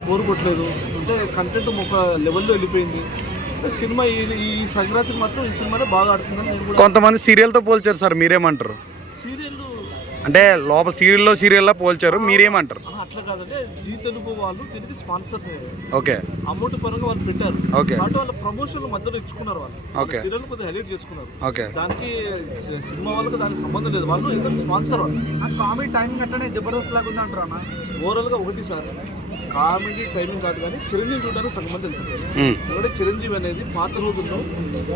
Bore కొట్టలేదు అంటే content ఒక లెవెల్లో వెళ్ళిపోయింది. సినిమా ఈ సంక్రాంతికి మాత్రం ఈ సినిమానే బాగా ఆడుతుందని నేను కూడా. కొంతమంది సీరియల్తో పోల్చారు సార్, మీరేమంటారు? సీరియల్ అంటే లోపల సీరియల్లో పోల్చారు, మీరేమంటారు? అట్లా కాదంటే జీ తెలుగు వాళ్ళు దీనికి స్పాన్సర్ ఓకే, అమౌంట్ పరంగా వాళ్ళు పెట్టారు. ఓకే, అటు వాళ్ళ ప్రమోషన్ మధ్యలో ఇచ్చుకున్నారు వాళ్ళు. ఓకే, సీరియల్ కొద్దిగా హైలైట్ చేసుకున్నారు. ఓకే, దానికి సినిమా వాళ్ళకి దానికి సంబంధం లేదు. వాళ్ళు ఎందుకంటే స్పాన్సర్ వాళ్ళు. కామెడీ టైమింగ్ అట్లనే జబర్దస్త్ లాగా ఉంది అంటారు అన్న. ఓవరాల్గా ఒకటి సార్ కామెడీ టైమింగ్ కాదు కానీ చిరంజీవి చూడడానికి సగం మంది వెళ్తారు. ఎందుకంటే చిరంజీవి అనేది పాత రోజుల్లో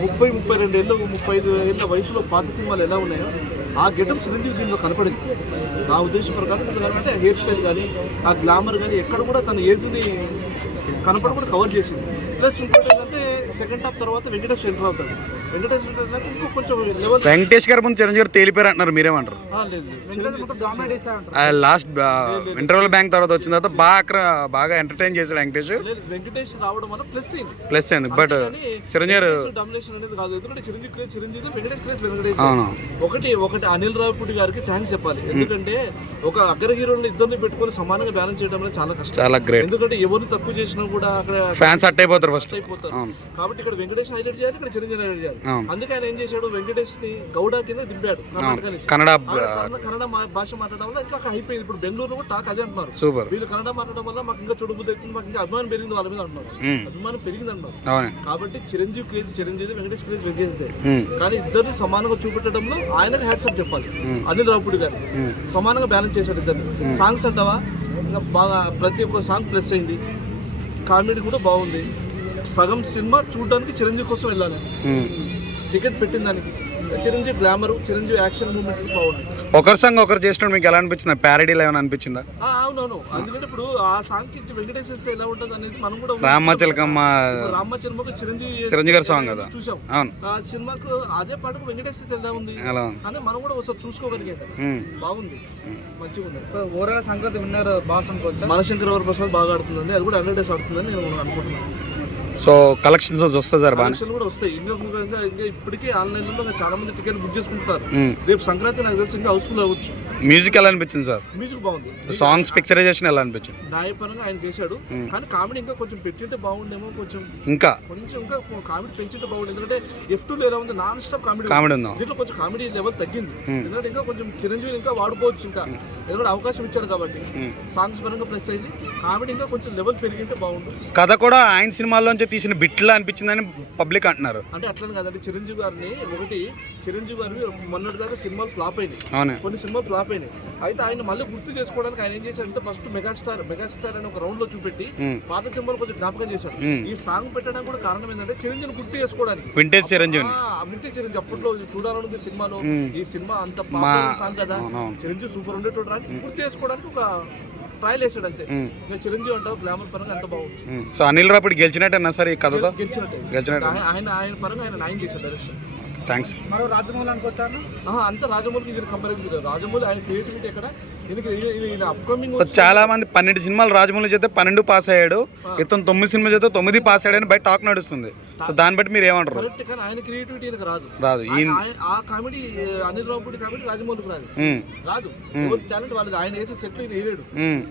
30-32 ఏళ్ళు 35 ఏళ్ళ వయసులో పాత సినిమాలు ఎలా ఉన్నాయో ఆ గెటప్ చిరంజీవి దీనిలో కనపడింది. నా ఉద్దేశం ప్రకారం అంటే హెయిర్ స్టైల్ కానీ ఆ గ్లామర్ కానీ ఎక్కడ కూడా తన ఏజ్ని కనపడకుండా కవర్ చేసింది. ప్లస్ ఇంకోటి ఏంటంటే సెకండ్ హాఫ్ తర్వాత వెంకటేష్ ఎంటర్ అవుతాడు. వెంకటేష్ ఎంటర్ ఇంకో కొంచెం లెవెల్. వెంకటేష్ గారు ముందు చిరంజీవి గారు తేలిపోయారు అంటున్నారు, మీరేమంటారు? లాస్ట్ ఇంటర్వెల్ బ్యాంక్ తర్వాత వచ్చిన తర్వాత బాగా ఎంటర్టైన్ చేశాడు వెంకటేష్. వెంకటేష్ రావడం వల్ల ప్లస్ అయింది. బట్ చిరంజీవి డామినేషన్ అనేది కాదు. ఎందుకంటే చిరంజీవి వెంకటేష్ ఒకటి అనిల్ రావిపూడి గారికి థ్యాంక్స్ చెప్పాలి. ఎందుకంటే ఒక అగ్ర హీరోని ఇద్దరిని పెట్టుకొని సమానంగా బ్యాలెన్స్ చేయడం అనేది చాలా కష్టం, చాలా గ్రేట్. ఎందుకంటే ఎవరిని తక్కువ చేసినా కూడా అక్కడ ఫ్యాన్స్ అట్ అయిపోతారు ఫస్ట్. కాబట్టి ఇక్కడ వెంకటేష్ హైలైట్ చేయాలి, ఇక్కడ చిరంజీవి హైలైట్ చేయాలి. అందుకే ఆయన ఏం చేశాడు, వెంకటేష్ ని గౌడ కింద దింపాడు. కన్నడ భాష మాట్లాడడం వల్ల ఇంకా అయిపోయింది. ఇప్పుడు బెంగళూరు కూడా టాక్ అదే అంటున్నారు. సూపర్. వీళ్ళు కన్నడ మాట్లాడడం వల్ల మాకు ఇంకా చూడబుద్ధి అవుతుంది, మాకు ఇంకా అభిమానం పెరిగింది వాళ్ళ మీద అంటున్నారు. అభిమానం పెరిగింది అంటున్నారు. కాబట్టి చిరంజీవి క్రేజ్ చిరంజీవి, వెంకటేష్ క్రేజ్ వెంకటేష్. కానీ ఇద్దరిని సమానంగా చూపెట్టడంలో ఆయనకు హ్యాట్సాప్ చెప్పాలి. అనిల్ రావిపూడి గారు సమానంగా బ్యాలెన్స్ చేశాడు ఇద్దరిని. సాంగ్స్ అంటావా ఇంకా బాగా ప్రతి ఒక్క సాంగ్ ప్లస్ అయింది. కామెడీ కూడా బాగుంది. సగం సినిమా చూడడానికి చిరంజీవి కోసం వెళ్ళాలి. టికెట్ పెట్టిన దానికి Chiranjeevi glamour, Chiranjeevi action moments బాగుంది. ఒకరి సాంగ్ ఒకరు చేసినప్పుడు మీకు ఎలా అనిపించింది? ప్యారడీలో ఏమైనా అనిపించిందా? అవునవును. ఎందుకంటే ఇప్పుడు ఆ సాంగ్ కి వెంకటేష్ ఎలా ఉంటుంది అనేది మనం కూడా రామచిలకమ్మ చిరంజీవి గారి సాంగ్ కదా చూసాం. అవును, ఆ సినిమాకు అదే పాటకు వెంకటేష్ ఎలా ఉంది అని మనం కూడా ఒకసారి చూసుకోగలిగాం. బాగుంది, మంచిగా ఉంది. ఓవరాల్ సంక్రాంతి విన్నర్ బాస్ అనుకోవచ్చు. మనశంకర్ ప్రసాద్ బాగా ఆడుతుందండి. అది కూడా 100 days ఆడుతుందని నేను అనుకుంటున్నాను. సో కలెక్షన్స్ వస్తుంది సార్, బాగా కూడా వస్తాయి. ఇంకా ఇప్పటికీ ఆన్లైన్లో చాలా మంది టికెట్ బుక్ చేసుకుంటారు. రేపు సంక్రాంతి నాకు తెలిసి ఇంకా హౌస్ఫుల్ అవ్వచ్చు. మ్యూజిక్ ఎలా అనిపించింది సార్? మ్యూజిక్ బాగుంది. సాంగ్స్ పిక్చరైజేషన్ ఎలా అనిపించింది? న్యాయపరంగా ఆయన చేశాడు, కానీ కామెడీ ఇంకా కొంచెం పెట్టింటే బాగుండేమో. ఇంకా కామెడీ పెంచుంటే బాగుంది. ఎందుకంటే F2 ఎలా ఉంది, నాన్ స్టాప్ కామెడీ ఉందా? దీంట్లో కొంచెం కామెడీ లెవెల్ తగ్గింది. ఎందుకంటే ఇంకా కొంచెం చిరంజీవి ఇంకా వాడుకోవచ్చు. ఇంకా ఎందుకంటే అవకాశం ఇచ్చాడు కాబట్టి సాంగ్స్ పరంగా ప్లస్ అయింది. కామెడీ ఇంకా కొంచెం లెవెల్ పెరిగింటే బాగుంటుంది. కథ కూడా ఆయన సినిమాల్లోంచి తీసిన బిట్లా అనిపించిందని పబ్లిక్ అంటున్నారు. అంటే అట్లని కాదండి, చిరంజీవి గారిని మొన్నటి దాకా సినిమాలు ఫ్లాప్ అయినాయి, కొన్ని సినిమాలు ఫ్లాప్ అయినాయి. అయితే ఆయన మళ్ళీ గుర్తు చేసుకోవడానికి ఆయన ఏం చేశాడంటే ఫస్ట్ మెగాస్టార్ అని ఒక రౌండ్ లో చూపెట్టి పాత సినిమాలు కొంచెం జ్ఞాపకం చేశాడు. ఈ సాంగ్ పెట్టడానికి కూడా కారణం ఏంటంటే చిరంజీవిని గుర్తు చేసుకోవడానికి. వింటేజ్ చిరంజీవి అప్పట్లో చూడాలనుంది సినిమాలో. ఈ సినిమా అంత సాంగ్ కదా, చిరంజీవి సూపర్ ఉండేటోడు రాని గుర్తు చేసుకోవడానికి ఒక ట్రయల్ వేసాడు అంతే. చిరంజీవి అంటావు గ్లామర్ పరంగా అంత బాగుంది. సో అనిల్ రావిపూడి గెలిచినట్టు సార్ ఈ కథతో? గెలిచినట్టు ఆయన పరంగా ఆయన న్యాయం చేశాడు డైరెక్షన్. థ్యాంక్స్. మరో రాజమౌళి అనుకోవచ్చాను. అంత రాజమౌళికి ఇది కంపారిజన్ లేదు. రాజమౌళి ఆయన క్రియేటివిటీ ఎక్కడ అప్కమింగ్. చాలా మంది 12 సినిమాలు రాజమౌళి చేస్తే 12 పాస్ అయ్యాడు, ఇతను 9 సినిమాలు చేస్తే 9 పాస్ అయ్యాడని బయట టాక్ నడుస్తుంది. సో దాన్ని బట్టి మీరు ఏమంటారు? కరెక్ట్, కానీ ఆయన క్రియేటివిటీ రాదు. ఆ కామెడీ అనిల్ రావిపూడి కామెడీ రాజమౌళికి రాదు. టాలెంట్ వాళ్ళది. ఆయన వేసే సెట్లు ఈయన వేయలేడు,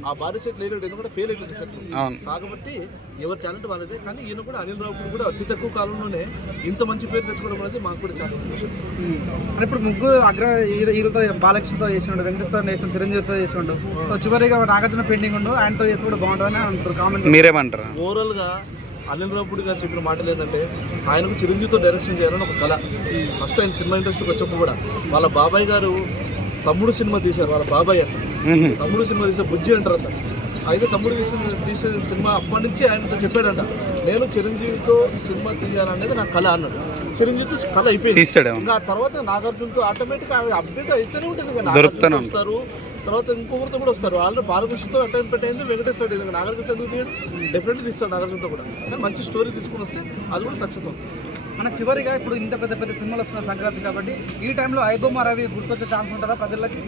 ఆ భారీ సెట్లు వేయలేడు, ఎందుకంటే ఫెయిల్ అయిపోయింది సెట్లు. కాబట్టి ఎవరి టాలెంట్ వాళ్ళదే. కానీ ఈయన కూడా అనిల్ రావిపూడి కూడా అతి తక్కువ కాలంలోనే ఇంత మంచి పేరు తెచ్చుకోవడం అనేది మాకు కూడా చాలా సంతోషం. ఇప్పుడు ముగ్గురు అగ్ర హీరోతో బాలకృష్ణతో చేసిండు, వెంకటేశ్వర చేసిన, చిరంజీవితో చేసిండు. సో చివరిగా నాగార్జున పెండింగ్ ఉండు, ఆయనతో చేసి కూడా బాగుంటుందని అంటారు. కామెంట్ మీరేమంటారు? ఓవరాల్ గా అనిల్ రావిపూడి గారు చెప్పిన మాట ఏంటంటే ఆయనకు చిరంజీవితో డైరెక్షన్ చేయాలని ఒక కళ. ఫస్ట్ ఆయన సినిమా ఇండస్ట్రీకి వచ్చేప్పుడు కూడా వాళ్ళ బాబాయ్ గారు తమ్ముడు సినిమా తీశారు. వాళ్ళ బాబాయ్ తమ్ముడు సినిమా తీసే బుజ్జి అంటారు అంత. అయితే తమ్ముడు తీసే సినిమా అప్పటి నుంచి ఆయనతో చెప్పాడంట, నేను చిరంజీవితో సినిమా తీయాలనేది నా కళ అన్నాడు. చిరంజీవితో కళ అయిపోయింది. ఇంకా తర్వాత నాగార్జునతో ఆటోమేటిక్ అప్డేట్ అయితేనే ఉంటుంది. నాగార్జున వస్తారు, తర్వాత ఇంకొకరితో కూడా వస్తారు. వాళ్ళు బాలకృష్ణతో అటెంప్ట్ అయింది, వెంకటేశ్వర రెడ్డి. నాగార్జున ఎందుకు తీయడు? డెఫినెట్లీ తీస్తాడు నాగార్జునతో కూడా. కానీ మంచి స్టోరీ తీసుకుని వస్తే అది కూడా సక్సెస్ అవుతుంది. మన చివరిగా ఇప్పుడు ఇంత పెద్ద పెద్ద సినిమాలు వస్తున్న సంక్రాంతి కాబట్టి ఈ టైంలో ఐబొమ్మ రవి గుర్తొచ్చే ఛాన్స్ ఉంటుందా ప్రజలకి?